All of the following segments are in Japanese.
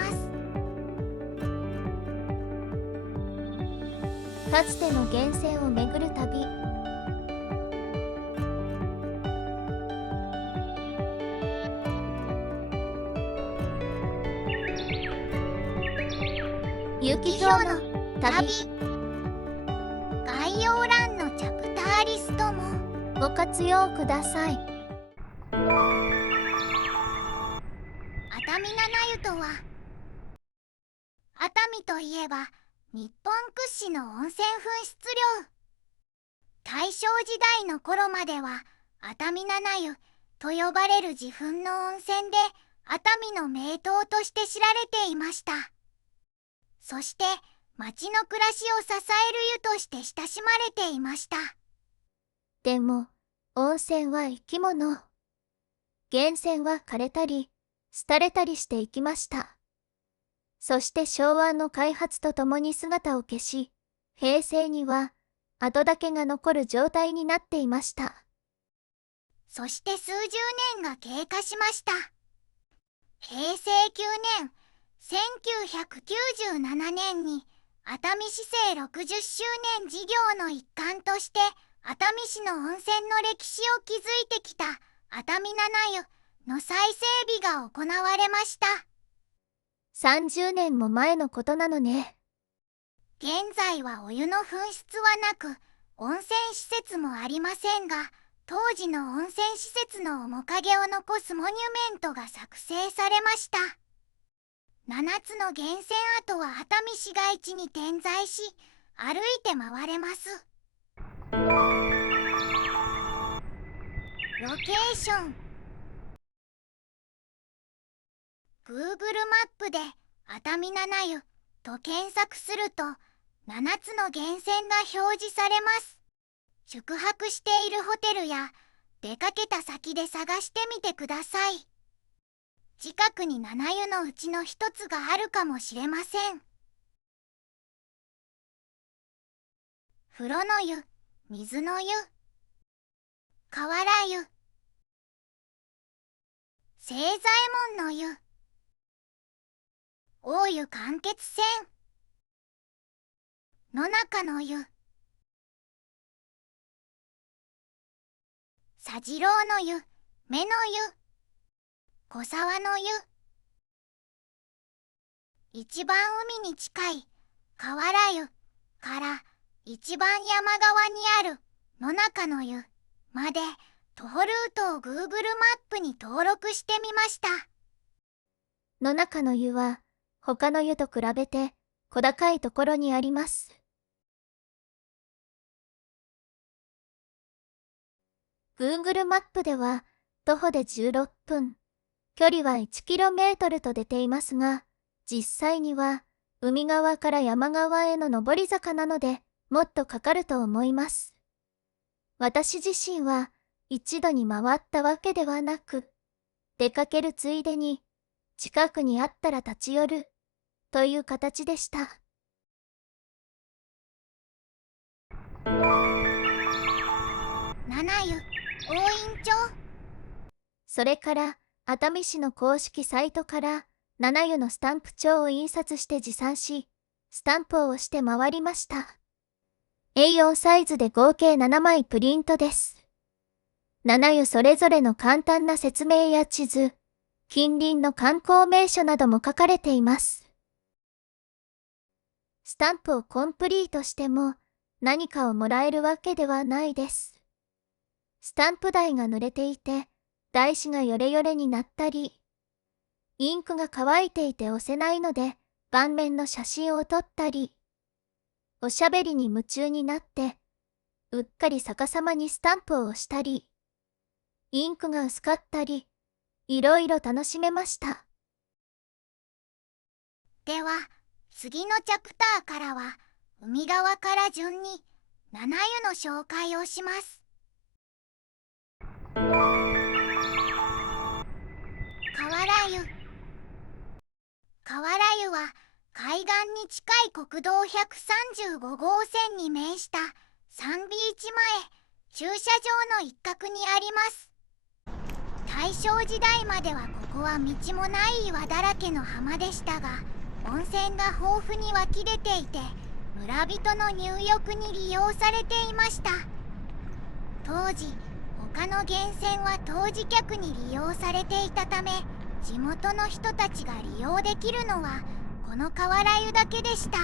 ます。かつての源泉を巡る旅。ユキヒョウの旅。概要欄のチャプターリストもご活用ください。熱海七湯とは、熱海といえば日本屈指の温泉噴出量。大正時代の頃までは熱海七湯と呼ばれる自噴の温泉で熱海の名湯として知られていました。そして町の暮らしを支える湯として親しまれていました。でも温泉は生き物。源泉は枯れたり廃れたりしていきました。そして昭和の開発とともに姿を消し、平成には跡だけが残る状態になっていました。そして数十年が経過しました。平成9年、1997年に熱海市政60周年事業の一環として熱海市の温泉の歴史を築いてきた熱海七湯の再整備が行われました。30年も前のことなのね。現在はお湯の噴出はなく温泉施設もありませんが、当時の温泉施設の面影を残すモニュメントが作成されました。7つの源泉跡は熱海市街地に点在し、歩いて回れます。ロケーション。 Google マップで熱海七湯と検索すると7つの源泉が表示されます。宿泊しているホテルや出かけた先で探してみてください。近くに七湯のうちの一つがあるかもしれません。風呂の湯、水の湯、河原湯、清左衛門の湯、大湯間欠泉、野中の湯、佐次郎の湯、目の湯、小沢の湯。一番海に近い河原湯から一番山側にある野中の湯まで徒歩ルートを Google マップに登録してみました。野中の湯は他の湯と比べて小高いところにあります。Google マップでは徒歩で16分、距離は 1km と出ていますが、実際には海側から山側への上り坂なのでもっとかかると思います。私自身は一度に回ったわけではなく、出かけるついでに近くにあったら立ち寄るという形でした。七湯、大院町。それから熱海市の公式サイトから七湯のスタンプ帳を印刷して持参し、スタンプを押して回りました。A4 サイズで合計7枚プリントです。七湯それぞれの簡単な説明や地図、近隣の観光名所なども書かれています。スタンプをコンプリートしても何かをもらえるわけではないです。スタンプ台が濡れていて台紙がヨレヨレになったり、インクが乾いていて押せないので盤面の写真を撮ったり、おしゃべりに夢中になってうっかり逆さまにスタンプを押したり、インクが薄かったり、いろいろ楽しめました。では次のチャプターからは海側から順に七湯の紹介をします。河原湯。河原湯は海岸に近い国道135号線に面したサンビーチ前駐車場の一角にあります。太大正時代まではここは道もない岩だらけの浜でしたが、温泉が豊富に湧き出ていて、村人の入浴に利用されていました。当時他の源泉は湯治客に利用されていたため、地元の人たちが利用できるのはこの河原湯だけでした。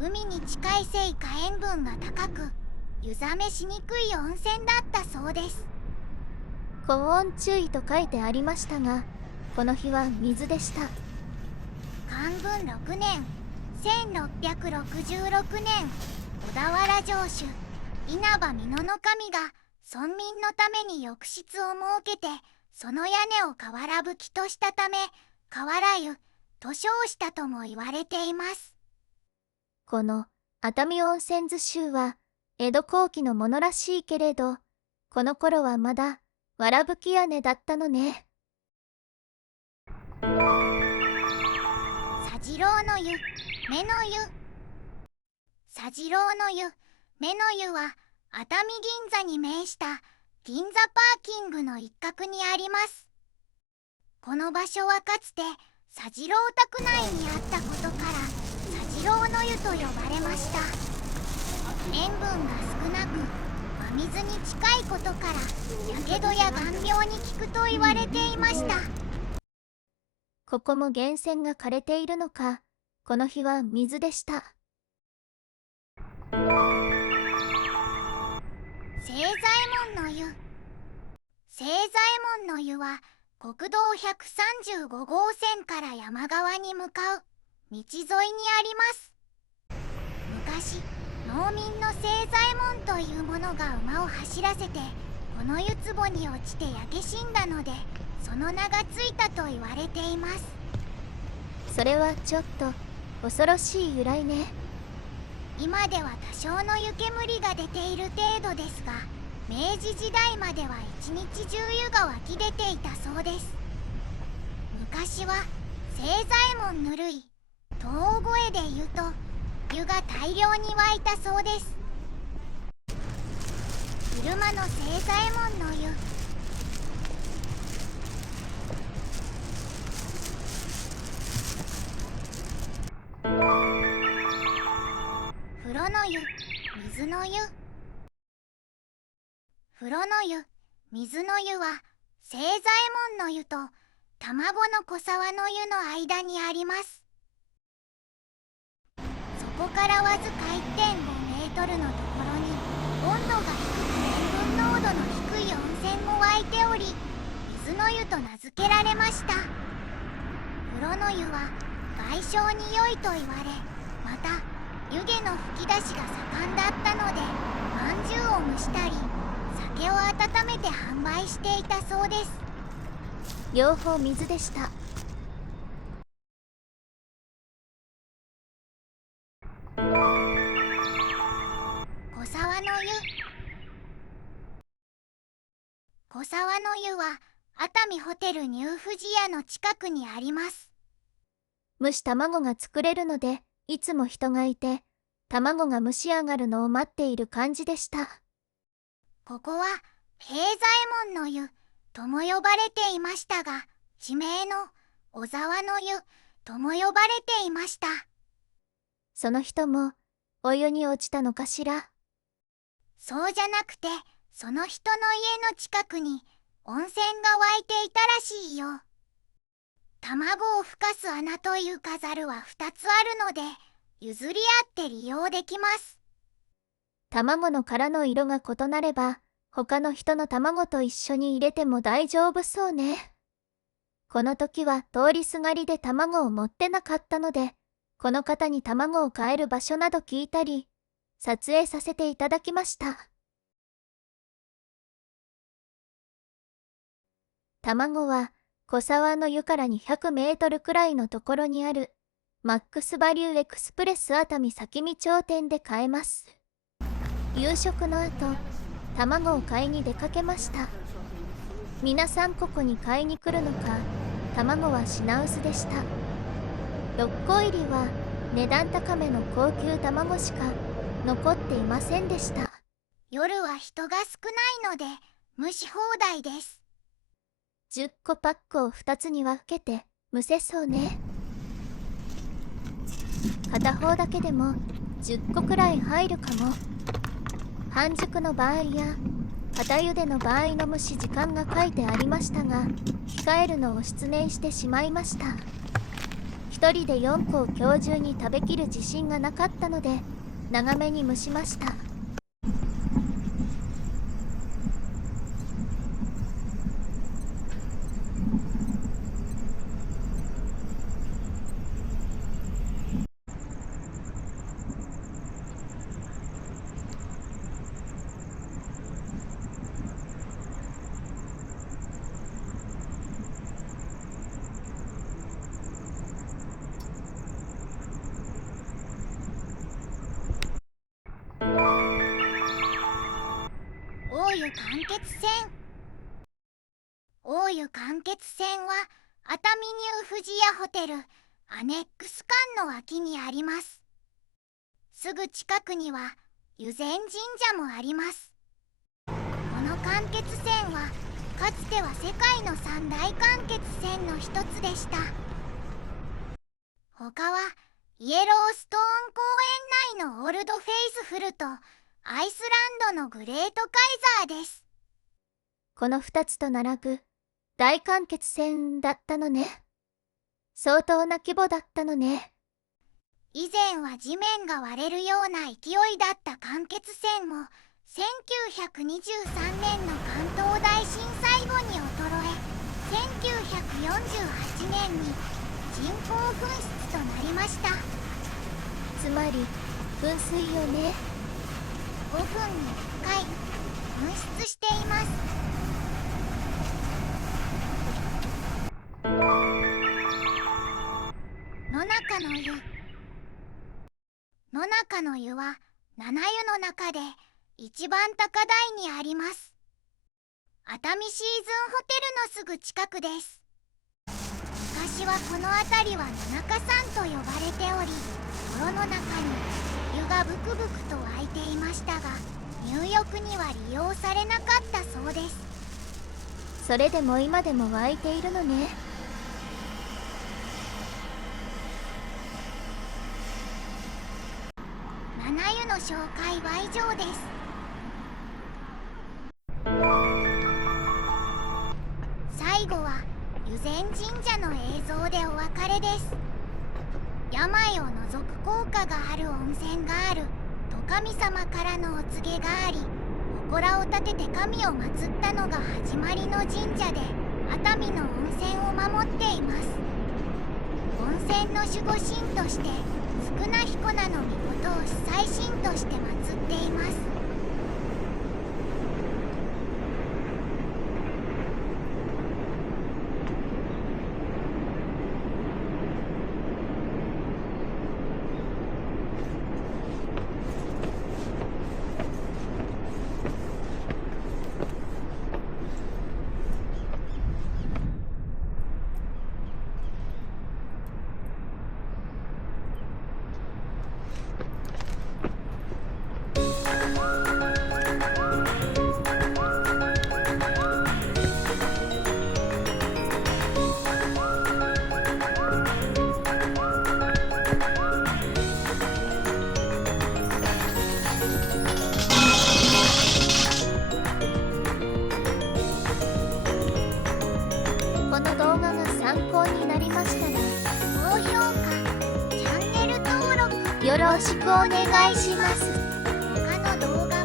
海に近いせいか塩分が高く、湯冷めしにくい温泉だったそうです。高温注意と書いてありましたが、この日は水でした。寛文6年1666年、小田原城主稲葉美濃守が村民のために浴室を設けて、その屋根を瓦葺きとしたため瓦湯と称したとも言われています。この熱海温泉図集は江戸後期のものらしいけれど、この頃はまだわらぶき屋根だったのね。佐次郎の湯、目の湯。佐次郎の湯、目の湯は熱海銀座に面した銀座パーキングの一角にあります。この場所はかつて佐次郎宅内にあったことから佐次郎の湯と呼ばれました。塩分が少なく真水に近いことからやけどや眼病に効くと言われていました。ここも源泉が枯れているのか、この日は水でした。清左衛門の湯。清左衛門の湯は国道135号線から山側に向かう道沿いにあります。昔農民の清左衛門というものが馬を走らせてこの湯壺に落ちて焼け死んだので、その名がついたと言われています。それはちょっと恐ろしい由来ね。今では多少の湯煙が出ている程度ですが、明治時代までは一日中湯が湧き出ていたそうです。昔は清左衛門ぬるいと大声で言うと湯が大量に湧いたそうです。昼間の清左衛門の湯。風呂の湯、水の湯。風呂の湯、水の湯は清左衛門の湯と卵の小沢の湯の間にあります。そこからわずか 1.5 メートルのところに温度が低く塩分濃度の低い温泉も湧いており、水の湯と名付けられました。風呂の湯は外傷に良いと言われ、また湯気の噴き出しが盛んだったので、まんじゅうを蒸したり酒を温めて販売していたそうです。両方水でした。小沢の湯。小沢の湯は熱海ホテルニューフジヤの近くにあります。蒸し卵が作れるので、いつも人がいて卵が蒸し上がるのを待っている感じでした。ここは平左衛門の湯とも呼ばれていましたが、地名の小沢の湯とも呼ばれていました。その人もお湯に落ちたのかしら。そうじゃなくて、その人の家の近くに温泉が湧いていたらしいよ。卵を孵化す穴という飾るは2つあるので、譲り合って利用できます。卵の殻の色が異なれば、他の人の卵と一緒に入れても大丈夫そうね。この時は通りすがりで卵を持ってなかったので、この方に卵を買える場所など聞いたり、撮影させていただきました。卵は小沢の湯から200メートルくらいのところにあるマックスバリューエクスプレス熱海咲見町店で買えます。夕食の後、卵を買いに出かけました。皆さんここに買いに来るのか、卵は品薄でした。6個入りは値段高めの高級卵しか残っていませんでした。夜は人が少ないので蒸し放題です。10個パックを2つに分けて蒸せそうね。片方だけでも10個くらい入るかも。半熟の場合や片茹での場合の蒸し時間が書いてありましたが、控えるのを失念してしまいました。一人で4個を今日中に食べきる自信がなかったので長めに蒸しました。大湯間欠泉。大湯間欠泉は熱海ニュー富士屋ホテルアネックス館の脇にあります。すぐ近くには湯前神社もあります。この間欠泉はかつては世界の三大間欠泉の一つでした。他はイエローストーン公園内のオールドフェイスフルとアイスランドのグレートカイザーです。この2つと並ぶ大間欠泉だったのね。相当な規模だったのね。以前は地面が割れるような勢いだった間欠泉も1923年の関東大震災後に衰え、1948年に人工噴出となりました。つまり噴水よね。5分に1回噴出しています。野中の湯。野中の湯は七湯の中で一番高台にあります。熱海シーズンホテルのすぐ近くです。昔はこの辺りは野中山と呼ばれており、泥の中に湯がブクブクと湧いていましたが、入浴には利用されなかったそうです。それでも今でも湧いているのね。七湯の紹介は以上です。最後は湯前神社の映像でお別れです。病を除く効果がある温泉があると神様からのお告げがあり、祠を建てて神を祀ったのが始まりの神社で、熱海の温泉を守っています。温泉の守護神として宿儺彦名の命を司祭神として祀っています。この動画が参考になりましたら高評価、チャンネル登録よろしくお願いします。他の動画